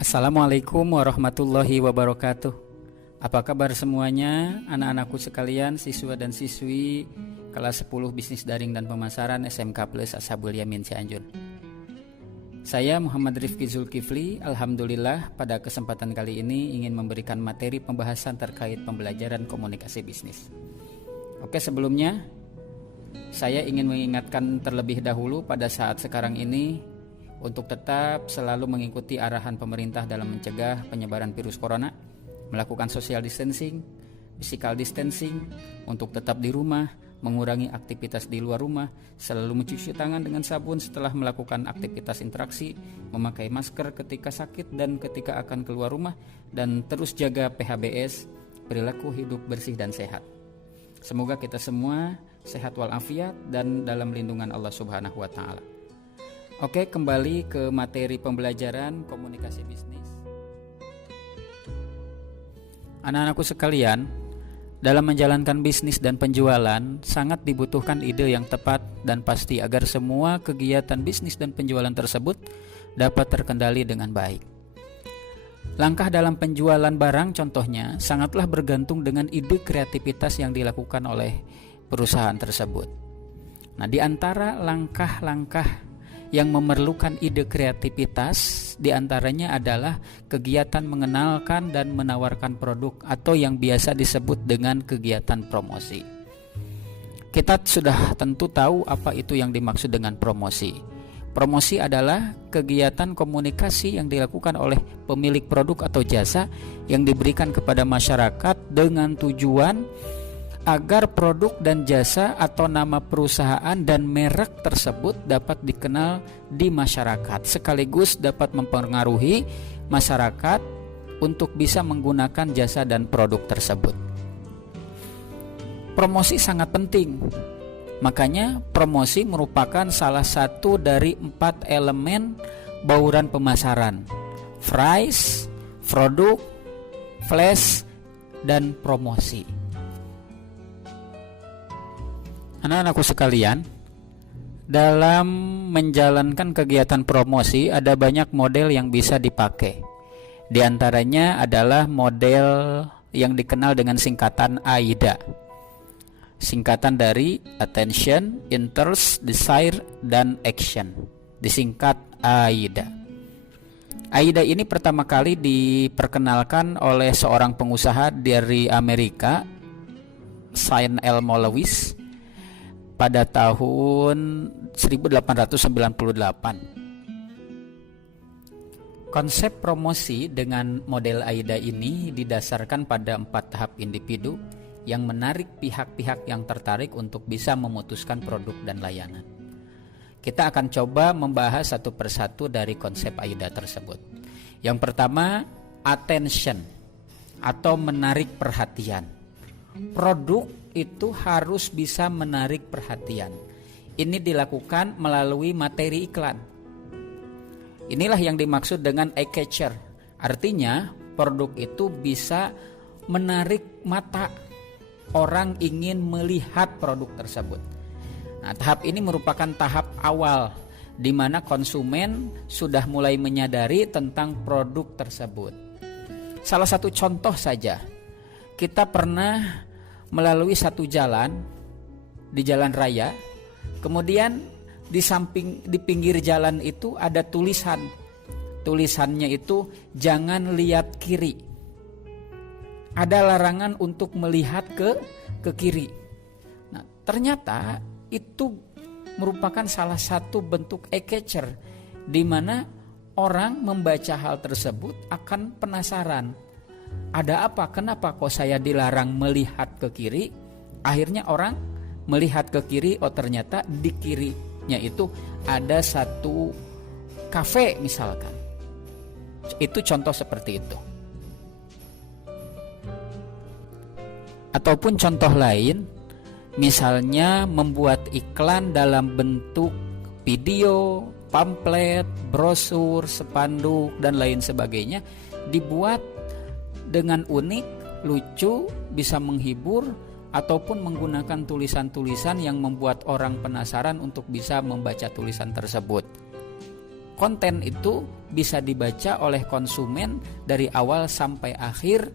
Assalamualaikum warahmatullahi wabarakatuh. Apa kabar semuanya, anak-anakku sekalian, siswa dan siswi kelas 10 Bisnis Daring dan Pemasaran SMK Plus Ashabul Yamin Cianjur. Saya Muhammad Rifki Zulkifli. Alhamdulillah pada kesempatan kali ini ingin memberikan materi pembahasan terkait pembelajaran komunikasi bisnis. Oke, sebelumnya saya ingin mengingatkan terlebih dahulu pada saat sekarang ini untuk tetap selalu mengikuti arahan pemerintah dalam mencegah penyebaran virus corona, melakukan social distancing, physical distancing, untuk tetap di rumah, mengurangi aktivitas di luar rumah, selalu mencuci tangan dengan sabun setelah melakukan aktivitas interaksi, memakai masker ketika sakit dan ketika akan keluar rumah, dan terus jaga PHBS, perilaku hidup bersih dan sehat. Semoga kita semua sehat walafiat dan dalam lindungan Allah Subhanahu wa Ta'ala. Oke, kembali ke materi pembelajaran komunikasi bisnis. Anak-anakku sekalian, dalam menjalankan bisnis dan penjualan sangat dibutuhkan ide yang tepat dan pasti agar semua kegiatan bisnis dan penjualan tersebut dapat terkendali dengan baik. Langkah dalam penjualan barang contohnya sangatlah bergantung dengan ide kreativitas yang dilakukan oleh perusahaan tersebut. Nah, di antara langkah-langkah yang memerlukan ide kreativitas diantaranya adalah kegiatan mengenalkan dan menawarkan produk atau yang biasa disebut dengan kegiatan promosi. Kita sudah tentu tahu apa itu yang dimaksud dengan promosi. Promosi adalah kegiatan komunikasi yang dilakukan oleh pemilik produk atau jasa yang diberikan kepada masyarakat dengan tujuan agar produk dan jasa atau nama perusahaan dan merek tersebut dapat dikenal di masyarakat, sekaligus dapat mempengaruhi masyarakat untuk bisa menggunakan jasa dan produk tersebut. Promosi sangat penting, makanya promosi merupakan salah satu dari 4 elemen bauran pemasaran: price, produk, flash, dan promosi. Anak-anakku sekalian, dalam menjalankan kegiatan promosi ada banyak model yang bisa dipakai. Di antaranya adalah model yang dikenal dengan singkatan AIDA. Singkatan dari Attention, Interest, Desire, dan Action. Disingkat AIDA. AIDA ini pertama kali diperkenalkan oleh seorang pengusaha dari Amerika, Sain L. Molowitz, pada tahun 1898. Konsep promosi dengan model AIDA ini didasarkan pada 4 tahap individu yang menarik pihak-pihak yang tertarik untuk bisa memutuskan produk dan layanan. Kita akan coba membahas satu persatu dari konsep AIDA tersebut. Yang pertama, attention atau menarik perhatian. Produk itu harus bisa menarik perhatian. Ini dilakukan melalui materi iklan. Inilah yang dimaksud dengan eye catcher. Artinya produk itu bisa menarik mata orang ingin melihat produk tersebut. Nah, tahap ini merupakan tahap awal di mana konsumen sudah mulai menyadari tentang produk tersebut. Salah satu contoh saja, kita pernah melalui satu jalan di jalan raya, kemudian di pinggir jalan itu ada tulisannya itu jangan lihat kiri, ada larangan untuk melihat ke kiri. Nah, ternyata itu merupakan salah satu bentuk eye catcher di mana orang membaca hal tersebut akan penasaran. Ada apa? Kenapa kok saya dilarang melihat ke kiri? Akhirnya orang melihat ke kiri, oh ternyata di kirinya itu ada satu kafe misalkan. Itu contoh seperti itu. Ataupun contoh lain, misalnya membuat iklan dalam bentuk video, pamflet, brosur, spanduk, dan lain sebagainya, dibuat dengan unik, lucu, bisa menghibur, ataupun menggunakan tulisan-tulisan yang membuat orang penasaran untuk bisa membaca tulisan tersebut. konten itu bisa dibaca oleh konsumen dari awal sampai akhir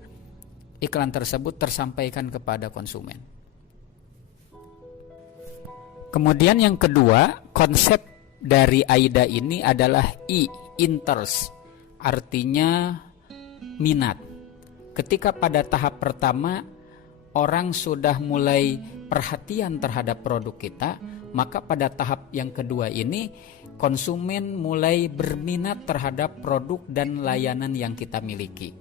iklan tersebut tersampaikan kepada konsumen. Kemudian yang kedua, konsep dari AIDA ini adalah interest, artinya minat. Ketika pada tahap pertama orang sudah mulai perhatian terhadap produk kita, maka pada tahap yang kedua ini konsumen mulai berminat terhadap produk dan layanan yang kita miliki.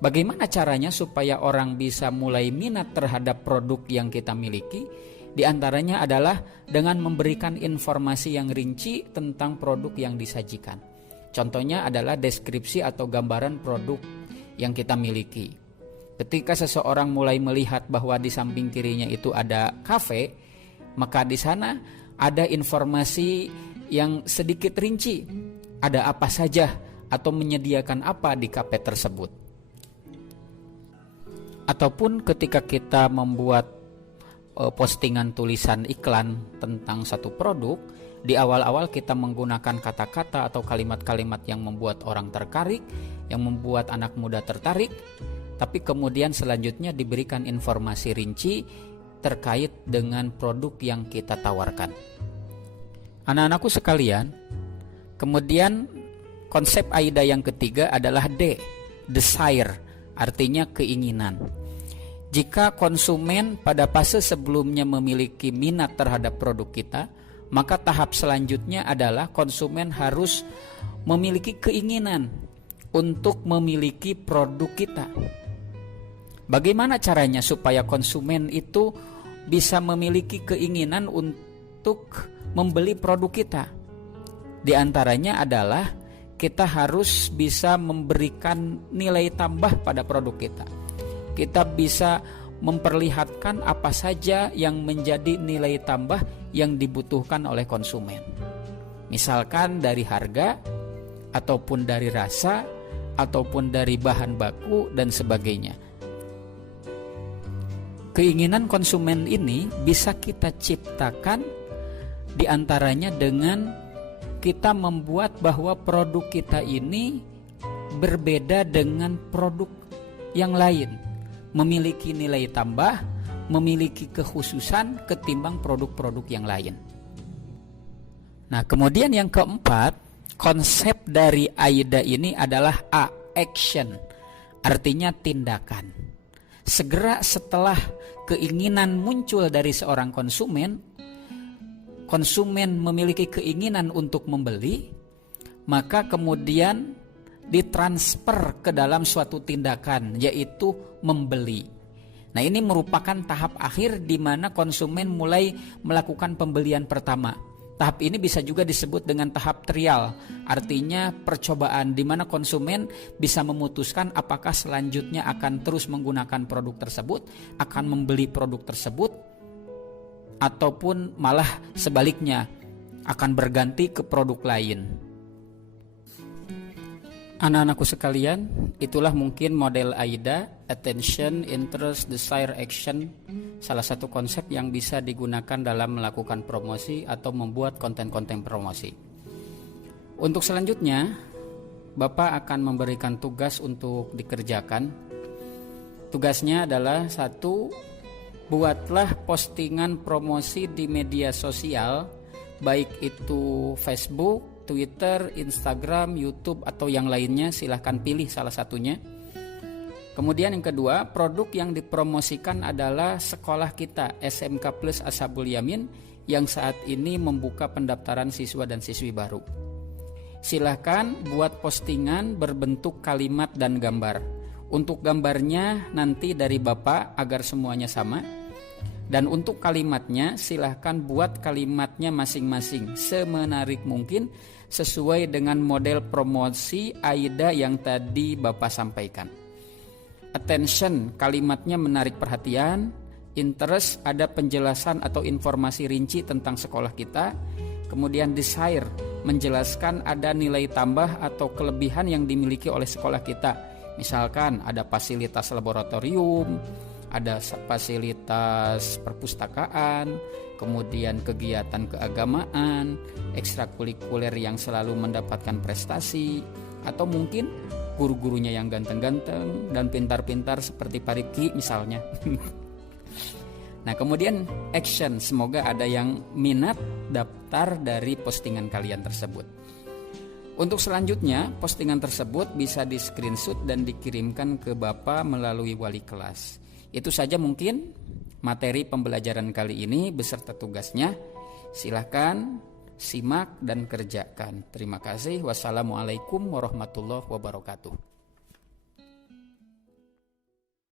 Bagaimana caranya supaya orang bisa mulai minat terhadap produk yang kita miliki? Di antaranya adalah dengan memberikan informasi yang rinci tentang produk yang disajikan. Contohnya adalah deskripsi atau gambaran produk yang kita miliki. Ketika seseorang mulai melihat bahwa di samping kirinya itu ada kafe, maka di sana ada informasi yang sedikit rinci, ada apa saja atau menyediakan apa di kafe tersebut. Ataupun ketika kita membuat postingan tulisan iklan tentang satu produk, di awal-awal kita menggunakan kata-kata atau kalimat-kalimat yang membuat orang tertarik, yang membuat anak muda tertarik, tapi kemudian selanjutnya diberikan informasi rinci terkait dengan produk yang kita tawarkan. Anak-anakku sekalian, kemudian konsep AIDA yang ketiga adalah desire, artinya keinginan. Jika konsumen pada fase sebelumnya memiliki minat terhadap produk kita, maka tahap selanjutnya adalah konsumen harus memiliki keinginan untuk memiliki produk kita. Bagaimana caranya supaya konsumen itu bisa memiliki keinginan untuk membeli produk kita? Di antaranya adalah kita harus bisa memberikan nilai tambah pada produk kita. Kita bisa memperlihatkan apa saja yang menjadi nilai tambah yang dibutuhkan oleh konsumen. Misalkan dari harga, ataupun dari rasa, ataupun dari bahan baku dan sebagainya. Keinginan konsumen ini bisa kita ciptakan di antaranya dengan kita membuat bahwa produk kita ini berbeda dengan produk yang lain, memiliki nilai tambah, memiliki kekhususan ketimbang produk-produk yang lain. Nah, kemudian yang keempat, konsep dari AIDA ini adalah action, artinya tindakan. Segera setelah keinginan muncul dari seorang konsumen memiliki keinginan untuk membeli, maka kemudian ditransfer ke dalam suatu tindakan, yaitu membeli. Nah, ini merupakan tahap akhir di mana konsumen mulai melakukan pembelian pertama. Tahap ini bisa juga disebut dengan tahap trial, artinya percobaan, di mana konsumen bisa memutuskan apakah selanjutnya akan terus menggunakan produk tersebut, akan membeli produk tersebut, ataupun malah sebaliknya akan berganti ke produk lain. Anak-anakku sekalian, itulah mungkin model AIDA, attention, interest, desire, action, salah satu konsep yang bisa digunakan dalam melakukan promosi atau membuat konten-konten promosi. Untuk selanjutnya, Bapak akan memberikan tugas untuk dikerjakan. Tugasnya adalah 1, buatlah postingan promosi di media sosial, baik itu Facebook, Twitter, Instagram, YouTube, atau yang lainnya, silahkan pilih salah satunya. Kemudian yang kedua, produk yang dipromosikan adalah sekolah kita SMK Plus Ashabul Yamin yang saat ini membuka pendaftaran siswa dan siswi baru. Silahkan buat postingan berbentuk kalimat dan gambar. Untuk gambarnya nanti dari Bapak agar semuanya sama. Dan untuk kalimatnya silahkan buat kalimatnya masing-masing semenarik mungkin sesuai dengan model promosi AIDA yang tadi Bapak sampaikan. Attention, kalimatnya menarik perhatian. Interest, ada penjelasan atau informasi rinci tentang sekolah kita. Kemudian desire, menjelaskan ada nilai tambah atau kelebihan yang dimiliki oleh sekolah kita. Misalkan ada fasilitas laboratorium, ada fasilitas perpustakaan, kemudian kegiatan keagamaan, ekstrakurikuler yang selalu mendapatkan prestasi, atau mungkin guru-gurunya yang ganteng-ganteng dan pintar-pintar seperti Pak Rifki misalnya. Nah, kemudian action, semoga ada yang minat daftar dari postingan kalian tersebut. Untuk selanjutnya, postingan tersebut bisa di screenshot dan dikirimkan ke Bapak melalui wali kelas. Itu saja mungkin materi pembelajaran kali ini beserta tugasnya. Silahkan simak dan kerjakan. Terima kasih. Wassalamualaikum warahmatullahi wabarakatuh.